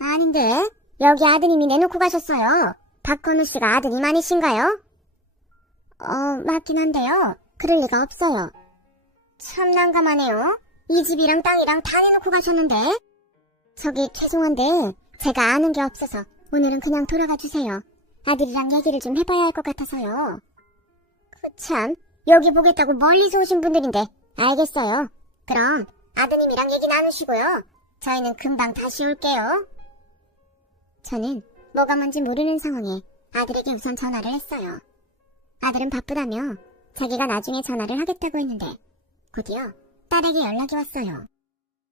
아닌데, 여기 아드님이 내놓고 가셨어요. 박건우 씨가 아드님 아니신가요? 맞긴 한데요. 그럴 리가 없어요. 참 난감하네요. 이 집이랑 땅이랑 다 내놓고 가셨는데. 저기 죄송한데 제가 아는 게 없어서 오늘은 그냥 돌아가 주세요. 아들이랑 얘기를 좀 해봐야 할 것 같아서요. 참, 여기 보겠다고 멀리서 오신 분들인데. 알겠어요. 그럼 아드님이랑 얘기 나누시고요. 저희는 금방 다시 올게요. 저는 뭐가 뭔지 모르는 상황에 아들에게 우선 전화를 했어요. 아들은 바쁘다며 자기가 나중에 전화를 하겠다고 했는데 곧이어 딸에게 연락이 왔어요.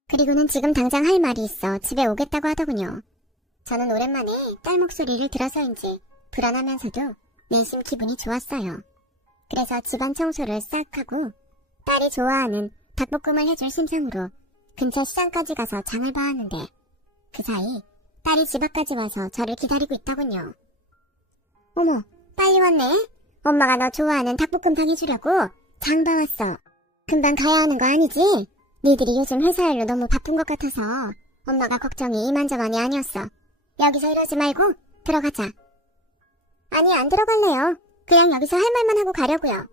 그리고는 지금 당장 할 말이 있어 집에 오겠다고 하더군요. 저는 오랜만에 딸 목소리를 들어서인지 불안하면서도 내심 기분이 좋았어요. 그래서 집안 청소를 싹 하고 딸이 좋아하는 닭볶음을 해줄 심상으로 근처 시장까지 가서 장을 봐왔는데 그 사이 딸이 집 앞까지 와서 저를 기다리고 있더군요. 어머, 빨리 왔네. 엄마가 너 좋아하는 닭볶음탕 해주려고 장 봐왔어. 금방 가야 하는 거 아니지? 니들이 요즘 회사 일로 너무 바쁜 것 같아서 엄마가 걱정이 이만저만이 아니었어. 여기서 이러지 말고 들어가자. 아니, 안 들어갈래요. 그냥 여기서 할 말만 하고 가려고요.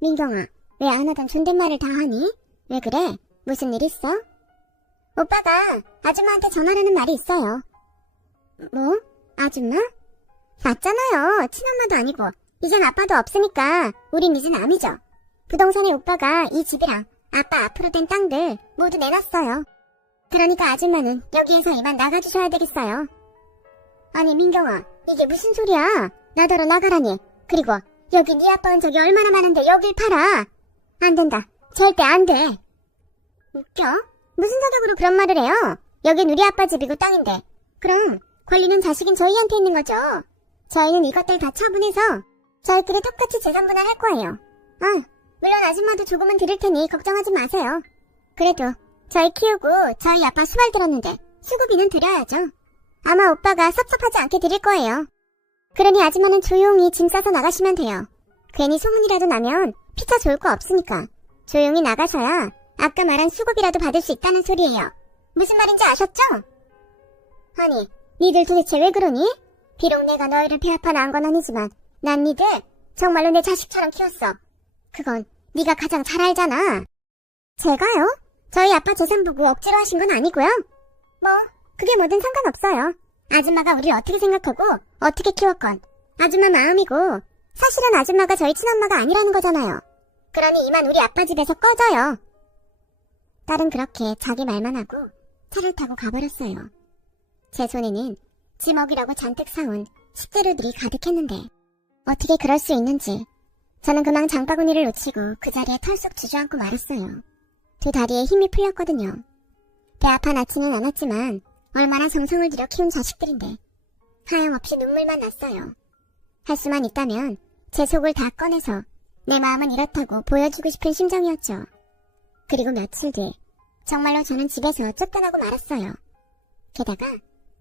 민경아, 왜 안 하던 존댓말을 다 하니? 왜 그래? 무슨 일 있어? 오빠가 아줌마한테 전화라는 말이 있어요. 뭐? 아줌마? 맞잖아요. 친엄마도 아니고 이젠 아빠도 없으니까 우린 이제 남이죠. 부동산에 오빠가 이 집이랑 아빠 앞으로 된 땅들 모두 내놨어요. 그러니까 아줌마는 여기에서 이만 나가주셔야 되겠어요. 아니 민경아, 이게 무슨 소리야? 나더러 나가라니. 그리고 여기 네 아빠 흔적이 얼마나 많은데 여길 팔아. 안 된다. 절대 안 돼. 웃겨? 무슨 자격으로 그런 말을 해요? 여긴 우리 아빠 집이고 땅인데. 그럼 권리는 자식인 저희한테 있는 거죠? 저희는 이것들 다 처분해서 저희끼리 똑같이 재산 분할할 거예요. 물론 아줌마도 조금은 드릴 테니 걱정하지 마세요. 그래도 저희 키우고 저희 아빠 수발 들었는데 수고비는 드려야죠. 아마 오빠가 섭섭하지 않게 드릴 거예요. 그러니 아줌마는 조용히 짐 싸서 나가시면 돼요. 괜히 소문이라도 나면 피차 좋을 거 없으니까 조용히 나가서야 아까 말한 수고비라도 받을 수 있다는 소리예요. 무슨 말인지 아셨죠? 아니, 니들 도대체 왜 그러니? 비록 내가 너희를 폐합하나 한 건 아니지만 난 니들 정말로 내 자식처럼 키웠어. 그건 네가 가장 잘 알잖아. 제가요? 저희 아빠 재산 보고 억지로 하신 건 아니고요. 뭐 그게 뭐든 상관없어요. 아줌마가 우리를 어떻게 생각하고 어떻게 키웠건 아줌마 마음이고 사실은 아줌마가 저희 친엄마가 아니라는 거잖아요. 그러니 이만 우리 아빠 집에서 꺼져요. 딸은 그렇게 자기 말만 하고 차를 타고 가버렸어요. 제 손에는 지 먹이라고 잔뜩 사온 식재료들이 가득했는데 어떻게 그럴 수 있는지 저는 그만 장바구니를 놓치고 그 자리에 털썩 주저앉고 말았어요. 두 다리에 힘이 풀렸거든요. 배 아파 낳지는 않았지만 얼마나 정성을 들여 키운 자식들인데 하염없이 눈물만 났어요. 할 수만 있다면 제 속을 다 꺼내서 내 마음은 이렇다고 보여주고 싶은 심정이었죠. 그리고 며칠 뒤 정말로 저는 집에서 쫓겨나고 말았어요. 게다가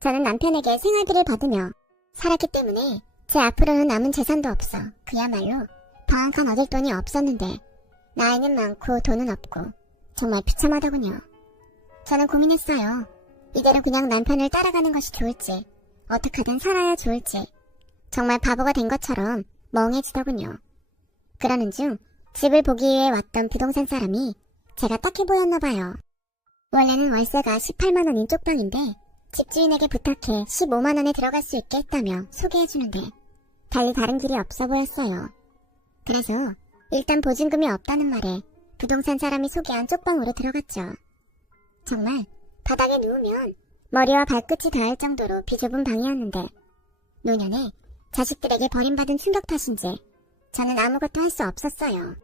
저는 남편에게 생활비를 받으며 살았기 때문에 제 앞으로는 남은 재산도 없어 그야말로 방 한 칸 얻을 돈이 없었는데 나이는 많고 돈은 없고 정말 비참하더군요. 저는 고민했어요. 이대로 그냥 남편을 따라가는 것이 좋을지 어떻게든 살아야 좋을지 정말 바보가 된 것처럼 멍해지더군요. 그러는 중 집을 보기 위해 왔던 부동산 사람이 제가 딱해 보였나봐요. 원래는 월세가 18만원인 쪽방인데 집주인에게 부탁해 15만원에 들어갈 수 있게 했다며 소개해주는데 달리 다른 길이 없어 보였어요. 그래서 일단 보증금이 없다는 말에 부동산 사람이 소개한 쪽방으로 들어갔죠. 정말 바닥에 누우면 머리와 발끝이 닿을 정도로 비좁은 방이었는데 노년에 자식들에게 버림받은 충격 탓인지 저는 아무것도 할 수 없었어요.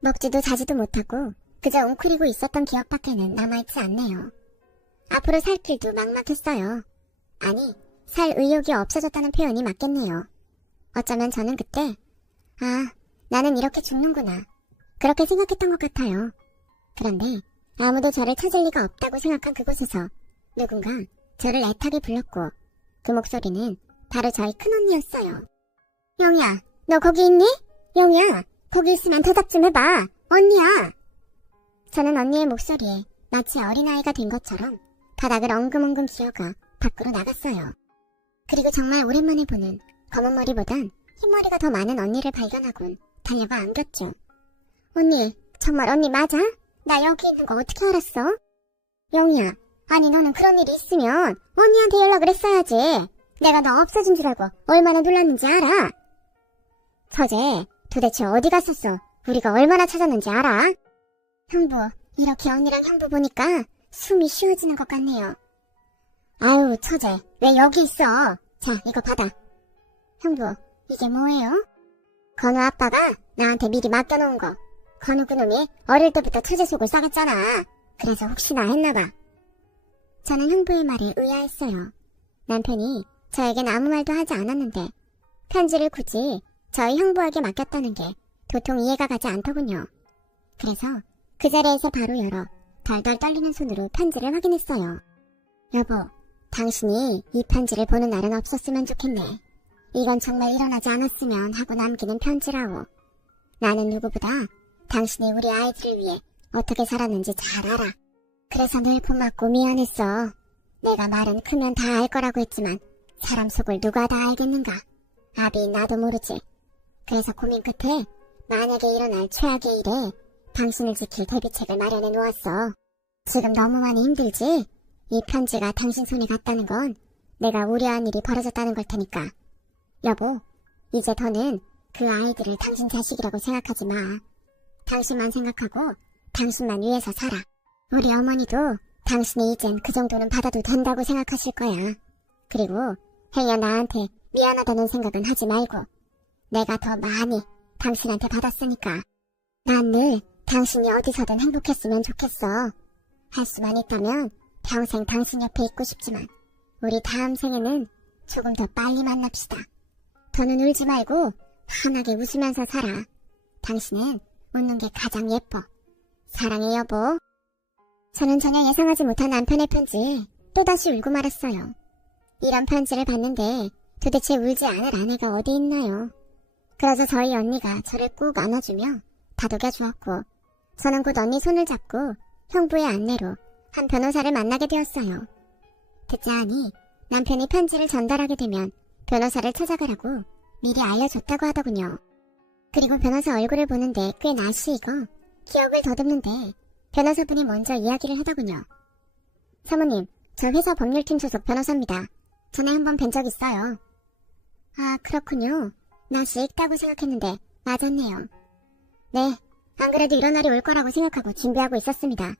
먹지도 자지도 못하고 그저 웅크리고 있었던 기억밖에는 남아있지 않네요. 앞으로 살 길도 막막했어요. 아니, 살 의욕이 없어졌다는 표현이 맞겠네요. 어쩌면 저는 그때 나는 이렇게 죽는구나 그렇게 생각했던 것 같아요. 그런데 아무도 저를 찾을 리가 없다고 생각한 그곳에서 누군가 저를 애타게 불렀고 그 목소리는 바로 저희 큰언니였어요. 영희야, 너 거기 있니? 영희야, 거기 있으면 대답 좀 해봐. 언니야. 저는 언니의 목소리에 마치 어린아이가 된 것처럼 바닥을 엉금엉금 기어가 밖으로 나갔어요. 그리고 정말 오랜만에 보는 검은 머리보단 흰머리가 더 많은 언니를 발견하곤 달려가 안겼죠. 언니, 정말 언니 맞아? 나 여기 있는 거 어떻게 알았어? 영희야, 아니 너는 그런 일이 있으면 언니한테 연락을 했어야지. 내가 너 없어진 줄 알고 얼마나 놀랐는지 알아? 서재, 도대체 어디 갔었어? 우리가 얼마나 찾았는지 알아? 형부, 이렇게 언니랑 형부 보니까 숨이 쉬워지는 것 같네요. 아유, 처제, 왜 여기 있어? 자, 이거 받아. 형부, 이게 뭐예요? 건우 아빠가 나한테 미리 맡겨놓은 거. 건우 그놈이 어릴 때부터 처제 속을 썩였잖아. 그래서 혹시나 했나봐. 저는 형부의 말에 의아했어요. 남편이 저에겐 아무 말도 하지 않았는데 편지를 굳이 저희 형부에게 맡겼다는 게 도통 이해가 가지 않더군요. 그래서 그 자리에서 바로 열어 덜덜 떨리는 손으로 편지를 확인했어요. 여보, 당신이 이 편지를 보는 날은 없었으면 좋겠네. 이건 정말 일어나지 않았으면 하고 남기는 편지라오. 나는 누구보다 당신이 우리 아이들을 위해 어떻게 살았는지 잘 알아. 그래서 늘 품었고 미안했어. 내가 말은 크면 다 알 거라고 했지만 사람 속을 누가 다 알겠는가. 아비 나도 모르지. 그래서 고민 끝에 만약에 일어날 최악의 일에 당신을 지킬 대비책을 마련해 놓았어. 지금 너무 많이 힘들지? 이 편지가 당신 손에 갔다는 건 내가 우려한 일이 벌어졌다는 걸 테니까. 여보, 이제 더는 그 아이들을 당신 자식이라고 생각하지 마. 당신만 생각하고 당신만 위해서 살아. 우리 어머니도 당신이 이젠 그 정도는 받아도 된다고 생각하실 거야. 그리고 행여 나한테 미안하다는 생각은 하지 말고 내가 더 많이 당신한테 받았으니까 난 늘 당신이 어디서든 행복했으면 좋겠어. 할 수만 있다면 평생 당신 옆에 있고 싶지만 우리 다음 생에는 조금 더 빨리 만납시다. 더는 울지 말고 환하게 웃으면서 살아. 당신은 웃는 게 가장 예뻐. 사랑해 여보. 저는 전혀 예상하지 못한 남편의 편지에 또다시 울고 말았어요. 이런 편지를 봤는데 도대체 울지 않을 아내가 어디 있나요? 그래서 저희 언니가 저를 꾹 안아주며 다독여 주었고 저는 곧 언니 손을 잡고 형부의 안내로 한 변호사를 만나게 되었어요. 듣자 하니 남편이 편지를 전달하게 되면 변호사를 찾아가라고 미리 알려줬다고 하더군요. 그리고 변호사 얼굴을 보는데 꽤 낯이 익어 기억을 더듬는데 변호사분이 먼저 이야기를 하더군요. 사모님, 저 회사 법률팀 소속 변호사입니다. 전에 한번 뵌 적 있어요. 아, 그렇군요. 낯이 익다고 생각했는데 맞았네요. 네, 안 그래도 이런 날이 올 거라고 생각하고 준비하고 있었습니다.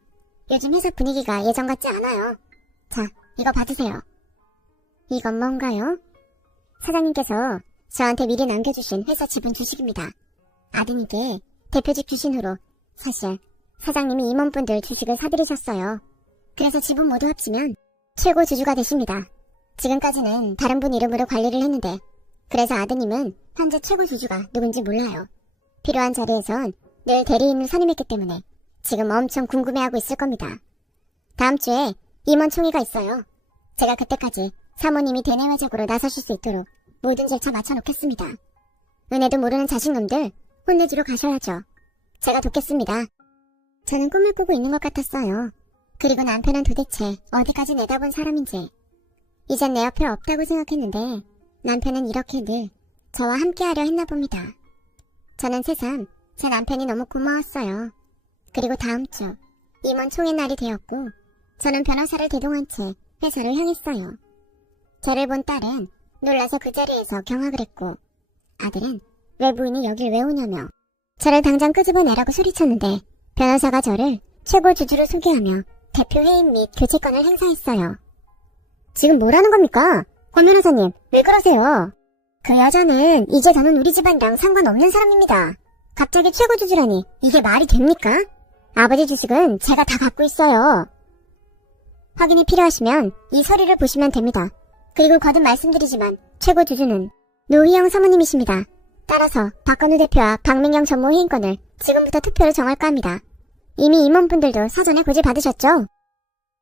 요즘 회사 분위기가 예전 같지 않아요. 자, 이거 받으세요. 이건 뭔가요? 사장님께서 저한테 미리 남겨주신 회사 지분 주식입니다. 아드님께 대표직 주신 후로 사실 사장님이 임원분들 주식을 사들이셨어요. 그래서 지분 모두 합치면 최고 주주가 되십니다. 지금까지는 다른 분 이름으로 관리를 했는데 그래서 아드님은 현재 최고 주주가 누군지 몰라요. 필요한 자리에선 늘 대리인을 선임했기 때문에 지금 엄청 궁금해하고 있을 겁니다. 다음 주에 임원 총회가 있어요. 제가 그때까지 사모님이 대내외적으로 나서실 수 있도록 모든 절차 맞춰놓겠습니다. 은혜도 모르는 자식놈들 혼내주러 가셔야죠. 제가 돕겠습니다. 저는 꿈을 꾸고 있는 것 같았어요. 그리고 남편은 도대체 어디까지 내다본 사람인지. 이젠 내 옆에 없다고 생각했는데 남편은 이렇게 늘 저와 함께하려 했나 봅니다. 저는 새삼 제 남편이 너무 고마웠어요. 그리고 다음 주 임원 총회 날이 되었고 저는 변호사를 대동한 채 회사를 향했어요. 저를 본 딸은 놀라서 그 자리에서 경악을 했고 아들은 외부인이 여길 왜 오냐며 저를 당장 끄집어내라고 소리쳤는데 변호사가 저를 최고 주주로 소개하며 대표 해임 및 교체권을 행사했어요. 지금 뭐라는 겁니까? 권 변호사님, 왜 그러세요? 그 여자는 이제 저는 우리 집안이랑 상관없는 사람입니다. 갑자기 최고 주주라니 이게 말이 됩니까? 아버지 주식은 제가 다 갖고 있어요. 확인이 필요하시면 이 서류를 보시면 됩니다. 그리고 거듭 말씀드리지만 최고 주주는 노희영 사모님이십니다. 따라서 박건우 대표와 박민경 전무회의권을 지금부터 투표로 정할까 합니다. 이미 임원분들도 사전에 고지 받으셨죠?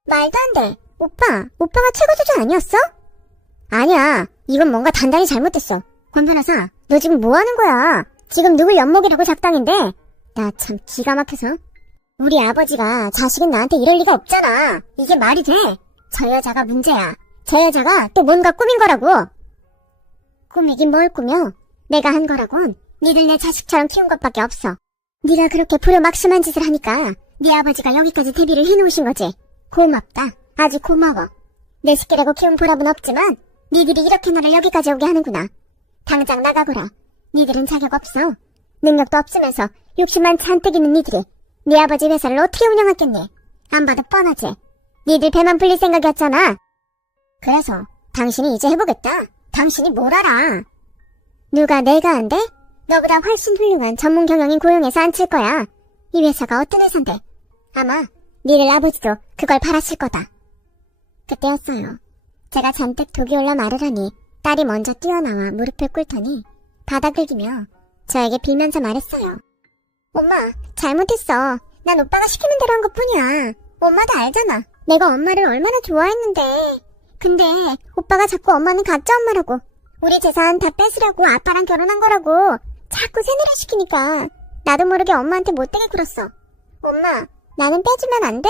말도 안 돼. 오빠가 최고 주주 아니었어? 아니야. 이건 뭔가 단단히 잘못됐어. 권 변호사, 너 지금 뭐 하는 거야? 지금 누굴 엿먹이려고 작당인데? 나 참 기가 막혀서. 우리 아버지가 자식은 나한테 이럴 리가 없잖아. 이게 말이 돼? 저 여자가 문제야. 저 여자가 또 뭔가 꾸민 거라고. 꾸미긴 뭘 꾸며? 내가 한 거라곤 니들 내 자식처럼 키운 것밖에 없어. 네가 그렇게 불효막심한 짓을 하니까 네 아버지가 여기까지 대비를 해놓으신 거지. 고맙다. 아주 고마워. 내 식구라고 키운 보람은 없지만 니들이 이렇게 나를 여기까지 오게 하는구나. 당장 나가거라. 니들은 자격 없어. 능력도 없으면서 욕심만 잔뜩 있는 니들이 네 아버지 회사를 어떻게 운영하겠니? 안 봐도 뻔하지. 니들 배만 불릴 생각이었잖아. 그래서 당신이 이제 해보겠다. 당신이 뭘 알아? 누가 내가 안 돼? 너보다 훨씬 훌륭한 전문 경영인 고용해서 앉힐 거야. 이 회사가 어떤 회사인데? 아마 니들 아버지도 그걸 바라실 거다. 그때였어요. 제가 잔뜩 독이 올라 말을 하니 딸이 먼저 뛰어나와 무릎을 꿇더니 바닥을 기며 저에게 빌면서 말했어요. 엄마, 잘못했어. 난 오빠가 시키는 대로 한 것뿐이야. 엄마도 알잖아. 내가 엄마를 얼마나 좋아했는데. 근데 오빠가 자꾸 엄마는 가짜 엄마라고, 우리 재산 다 뺏으려고 아빠랑 결혼한 거라고 자꾸 세뇌를 시키니까 나도 모르게 엄마한테 못되게 굴었어. 엄마, 나는 빼주면 안 돼?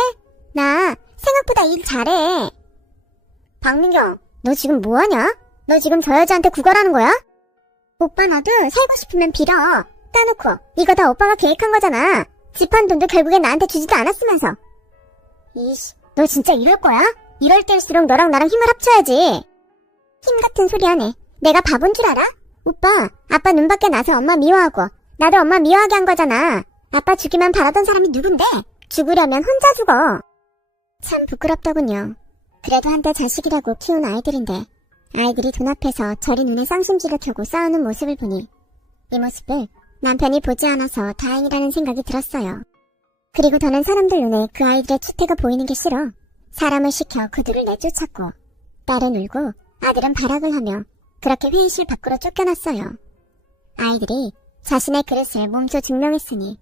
나 생각보다 일 잘해. 박민경, 너 지금 뭐하냐? 너 지금 저 여자한테 구걸하는 거야? 오빠 너도 살고 싶으면 빌어. 따놓고 이거 다 오빠가 계획한 거잖아. 집 한 돈도 결국엔 나한테 주지도 않았으면서. 이씨, 너 진짜 이럴 거야? 이럴 때일수록 너랑 나랑 힘을 합쳐야지. 힘 같은 소리 하네. 내가 바본 줄 알아? 오빠, 아빠 눈 밖에 나서 엄마 미워하고 나도 엄마 미워하게 한 거잖아. 아빠 주기만 바라던 사람이 누군데? 죽으려면 혼자 죽어. 참 부끄럽더군요. 그래도 한때 자식이라고 키운 아이들인데 아이들이 돈 앞에서 저리 눈에 쌍심지를 켜고 싸우는 모습을 보니 이 모습을 남편이 보지 않아서 다행이라는 생각이 들었어요. 그리고 더는 사람들 눈에 그 아이들의 추태가 보이는 게 싫어 사람을 시켜 그들을 내쫓았고 딸은 울고 아들은 발악을 하며 그렇게 회의실 밖으로 쫓겨났어요. 아이들이 자신의 그릇을 몸소 증명했으니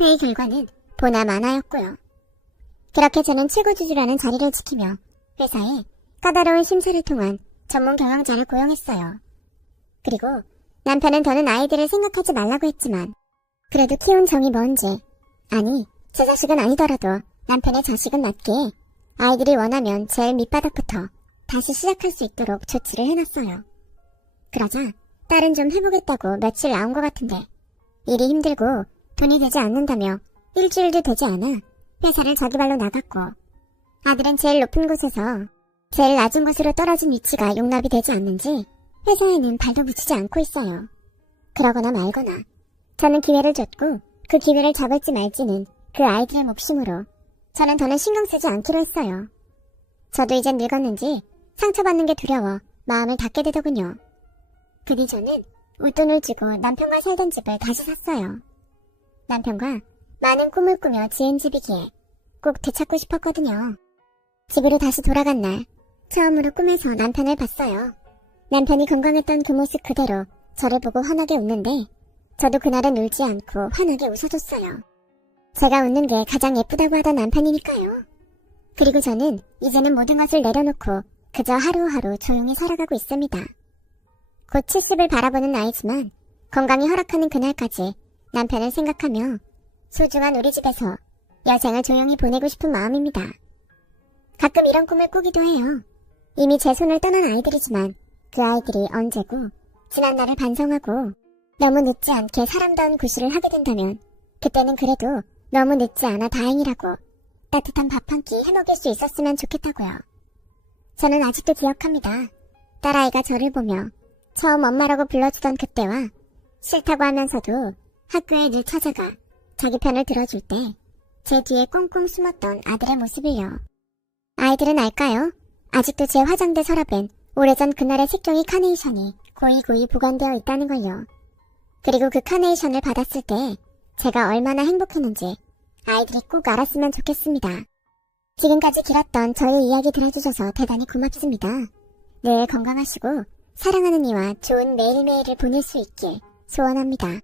회의 결과는 보나 마나였고요. 그렇게 저는 최고주주라는 자리를 지키며 회사에 까다로운 심사를 통한 전문 경영자를 고용했어요. 그리고 남편은 더는 아이들을 생각하지 말라고 했지만 그래도 키운 정이 뭔지, 아니 제 자식은 아니더라도 남편의 자식은 맞게 아이들이 원하면 제일 밑바닥부터 다시 시작할 수 있도록 조치를 해놨어요. 그러자 딸은 좀 해보겠다고 며칠 나온 것 같은데 일이 힘들고 돈이 되지 않는다며 일주일도 되지 않아 회사를 자기 발로 나갔고 아들은 제일 높은 곳에서 제일 낮은 곳으로 떨어진 위치가 용납이 되지 않는지 회사에는 발도 붙이지 않고 있어요. 그러거나 말거나 저는 기회를 줬고 그 기회를 잡을지 말지는 그 아이들의 몫이므로 저는 더는 신경 쓰지 않기로 했어요. 저도 이젠 늙었는지 상처받는 게 두려워 마음을 닫게 되더군요. 그 뒤 저는 웃돈을 주고 남편과 살던 집을 다시 샀어요. 남편과 많은 꿈을 꾸며 지은 집이기에 꼭 되찾고 싶었거든요. 집으로 다시 돌아간 날 처음으로 꿈에서 남편을 봤어요. 남편이 건강했던 그 모습 그대로 저를 보고 환하게 웃는데 저도 그날은 울지 않고 환하게 웃어줬어요. 제가 웃는 게 가장 예쁘다고 하던 남편이니까요. 그리고 저는 이제는 모든 것을 내려놓고 그저 하루하루 조용히 살아가고 있습니다. 곧 70을 바라보는 나이지만 건강이 허락하는 그날까지 남편을 생각하며 소중한 우리 집에서 여생을 조용히 보내고 싶은 마음입니다. 가끔 이런 꿈을 꾸기도 해요. 이미 제 손을 떠난 아이들이지만 그 아이들이 언제고 지난날을 반성하고 너무 늦지 않게 사람다운 구실을 하게 된다면 그때는 그래도 너무 늦지 않아 다행이라고 따뜻한 밥 한 끼 해먹일 수 있었으면 좋겠다고요. 저는 아직도 기억합니다. 딸아이가 저를 보며 처음 엄마라고 불러주던 그때와 싫다고 하면서도 학교에 늘 찾아가 자기 편을 들어줄 때 제 뒤에 꽁꽁 숨었던 아들의 모습을요. 아이들은 알까요? 아직도 제 화장대 서랍엔 오래전 그날의 색종이 카네이션이 고이고이 보관되어 있다는 걸요. 그리고 그 카네이션을 받았을 때 제가 얼마나 행복했는지 아이들이 꼭 알았으면 좋겠습니다. 지금까지 길었던 저의 이야기 들어주셔서 대단히 고맙습니다. 늘 건강하시고 사랑하는 이와 좋은 매일매일을 보낼 수 있길 소원합니다.